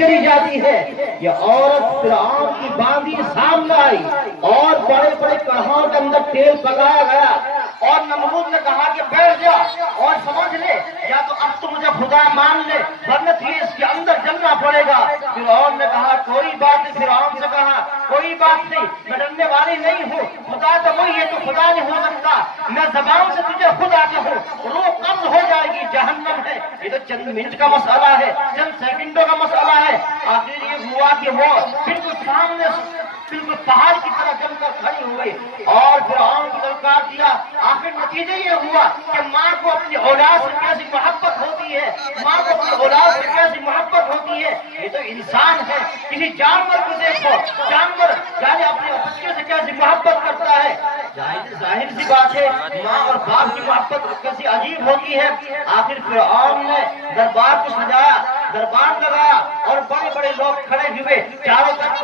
کری جاتی ہے، یہ عورت فرعون کی باندھی سامنے آئی اور بڑے بڑے کڑھاؤں کے اندر تیل پکایا گیا اور نمرود نے کہا کہ بیٹھ جا اور سمجھ لے، یا تو اب تو مجھے خدا مان لے ورنہ تجھے اس کے اندر جلنا پڑے گا۔ فرعون نے کہا کوئی بات نہیں، فرعون سے کہا کوئی بات نہیں، میں ڈرنے والی نہیں ہوں، خدا تو وہی ہے تو خدا نہیں ہو سکتا، میں زبان سے تجھے خود آتا ہوں، روح قبض ہو جائے گی، جہنم ہے، یہ تو چند منٹ کا مسئلہ ہے، چند سیکنڈوں کا مسئلہ ہے۔ آخر یہ ہوا کہ وہ بالکل سامنے بالکل پہاڑ کی طرح جم کر کھڑی ہوئی اور فرعون کو للکار دیا۔ آخر نتیجہ یہ ہوا کہ ماں کو اپنی اولاد سے کیسی محبت ہوتی ہے، ماں کو اپنی اولاد سے کیسی محبت ہوتی ہے، یہ تو انسان ہے، کسی جانور کو دیکھو، جانور یعنی اپنے بچے سے کیسی محبت کرتا ہے، ظاہر سی بات ہے ماں اور باپ کی محبت کیسی عجیب ہوتی ہے۔ آخر فرعون نے دربار کو سجایا، دربار لگایا اور بڑے بڑے لوگ کھڑے ہوئے، چاروں طرف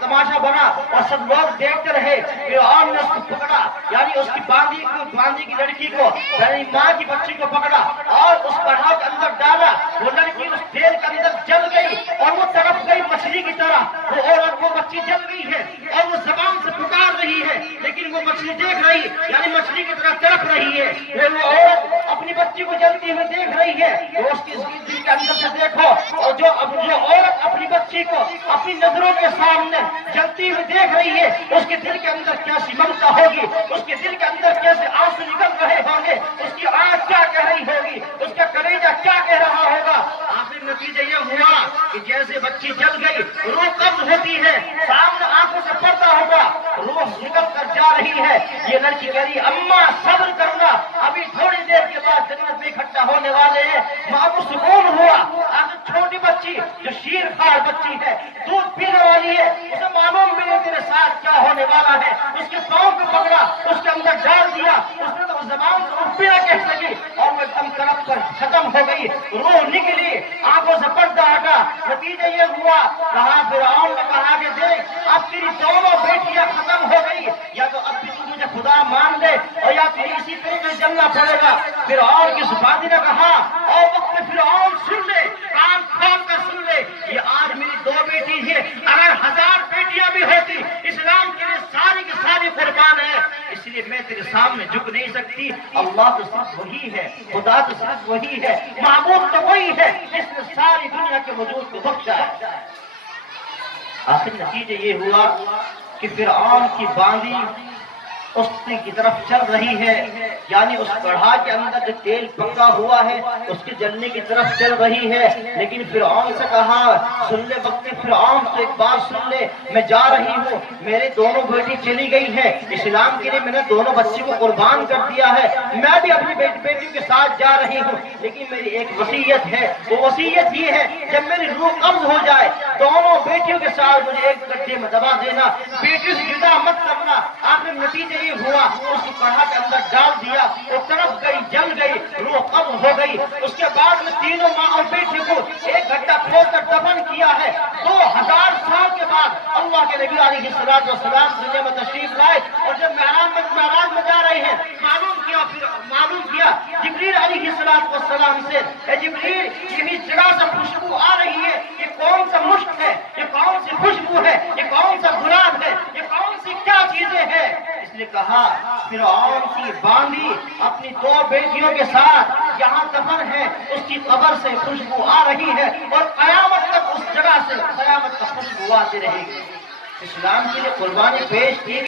تماشا بنا اور سب لوگ دیکھتے رہے۔ فرعون نے اس کو پکڑا، یعنی اس کی باندھی کی لڑکی کو، یعنی ماں کی بچی کو پکڑا اور اس کڑھاؤ کے اندر ڈالا، وہ لڑکی اس تیل کے اندر جل گئی اور وہ تڑپ گئی مچھلی کی طرح، وہ عورت وہ بچی جل گئی ہے اور وہ زبان سے پکار رہی ہے لیکن وہ مچھلی دیکھ رہی، یعنی مچھلی کی طرح تڑپ رہی ہے، وہ عورت اپنی بچی کو جلتی ہوئی دیکھ رہی ہے، وہ اس کی دل کے اندر سے دیکھو، اور جو عورت اپنی بچی کو اپنی نظروں کے سامنے جلتی ہوئی دیکھ رہی ہے، اس کے دل کے اندر کیسی ممتا ہوگی، اس کے دل کے اندر کیسے آنسو نکل رہے ہوں گے، اس کی آنکھ کیا کہہ رہی ہوگی، اس کا کلیجہ کیا کہہ رہا ہوگا۔ آخر نتیجہ یہ ہوا کہ جیسے بچی جل گئی، روح قبض ہوتی ہے، سامنے آنکھوں سے پردہ ہوگا، روح نکل کر جا رہی ہے، یہ لڑکی کہہ رہی اماں صبر کرنا، ابھی تھوڑی دیر کے بعد جنت میں اکٹھا ہونے والے ہیں۔ ماں کو سکون ہوا، آخر چھوٹی بچی جو شیر خوار بچی ہے، دودھ پینے والی ہے، اسے معلوم بھی نہیں تیرے ساتھ کیا ہونے والا ہے، اس کے پاؤں کو پکڑا، اس کے اندر ڈال دیا، اس نے تو زبان سے اف بھی نہ کہہ سکی اور وہ ایک دم تڑپ کر ختم ہو گئی، روح نکلی، آنکھوں سے پردہ ہٹا۔ نتیجہ یہ ہوا، کہا فرعون نے کہا کہ دیکھ اب تیری دونوں بیٹیاں ختم ہو گئی، یا تو اب بھی تو مجھے خدا مان لے اور یا تجھے اسی طریقے سے جلنا پڑے گا۔ فرعون کی زبانی نے کہا اور وقت فرعون سن لے، کان کھول کر سن لے، یہ آج میری دو بیٹی ہے، اگر 1000 بیٹیاں بھی ہوتی اسلام کے لیے ساری کی ساری قربان ہے، اس لیے میں تیرے سامنے جھک نہیں سکتی۔ اللہ تو صرف وہی ہے، خدا تو صرف وہی ہے، معبود تو وہی ہے جس نے ساری دنیا کے وجود کو بخشا ہے۔ آخر نتیجہ یہ ہوا کہ فرعون کی باندھی اس کی طرف چل رہی ہے، یعنی اس کڑھا کے اندر جو تیل پکا ہوا ہے اس کے جلنے کی طرف چل رہی ہے، لیکن فرعون سے کہا سن لے وقت فرعون تو ایک بات سن لے، میں جا رہی ہوں، میرے دونوں بیٹی چلی گئی ہے، اسلام کے لیے میں نے دونوں بچی کو قربان کر دیا ہے، میں بھی اپنی بیٹی کے ساتھ جا رہی ہوں، لیکن میری ایک وصیت ہے، وہ وصیت یہ ہے جب میری روح قبض ہو جائے دونوں بیٹیوں کے ساتھ مجھے ایک گڈھے میں دبا دینا، بیٹی سے جدا مت کرنا۔ آخر نتیجہ ہوا اس کو کڑھا کے اندر ڈال دیا، وہ تڑپ گئی، جل گئی، روح قبض ہو گئی۔ اس کے بعد میں تینوں ماں اور بیٹی کو ایک گڈھا کھود کر دفن کیا ہے۔ 2000 سال کے بعد اللہ کے نبی علیہ السلام دنیا میں تشریف لائے اور جب معراج میں جا رہے ہیں معلوم کیا جبریل علیہ السلام سے، اے جبریل یہی جگہ سے خوشبو آ رہی ہے، یہ کون سا مشک ہے، یہ کون سی خوشبو ہے، یہ کون سا گلاب ہے، یہ کون سی کیا چیزیں ہیں؟ اس نے کہا فرعون کی باندھی اپنی 2 بیٹیوں کے ساتھ یہاں دفن ہے، اس کی قبر سے خوشبو آ رہی ہے اور قیامت تک اس جگہ سے قیامت تک خوشبو آتی رہے گی۔ اسلام کے لیے قربانی پیش کی